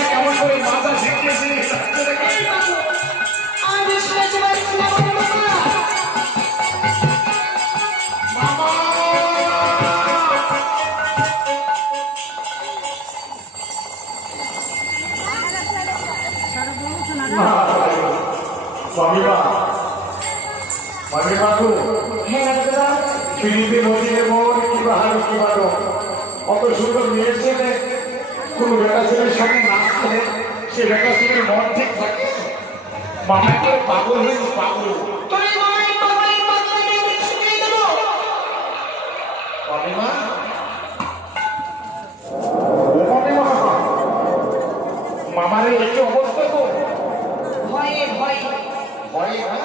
কেমন করে মাথা শিখতেছি অত সুন্দর মেয়ের ছেলে কোন বেটা ছেলের সঙ্গে না করে সে বেটা ছেলের মন ঠিক থাকে মামা করে পাগল হয়ে পাগল মামারে একটু অবস্থা তো ভয়ে ভয়ে ভয়ে না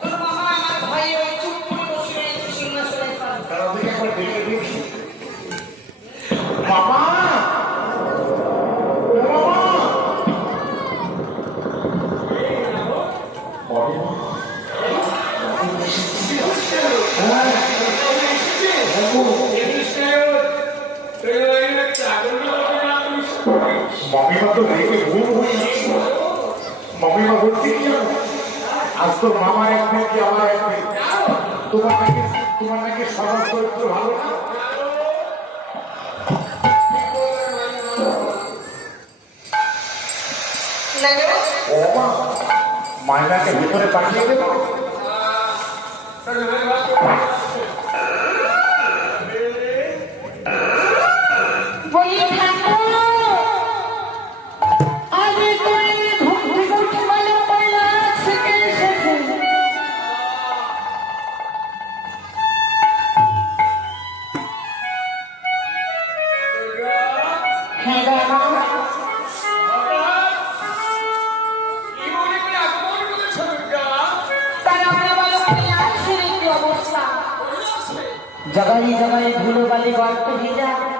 তোর মামা আমার ভয়ে ওই চুপ করে বসে রয়েছে সিংহাসনের পাশে। তারা থেকে একবার দেখে দেখি মামা মামিমা তো দেখে ভুল হয়ে যাচ্ছে মামিমা বলছি কি জানো আজ তো মামার একদিন কি আমার একদিন তোমার নাকি স্বভাব চরিত্র ভালো না মাইনাকে ভিতরে পাঠিয়ে দেব जगह ही जगह धूलो वाली बात तो भेजा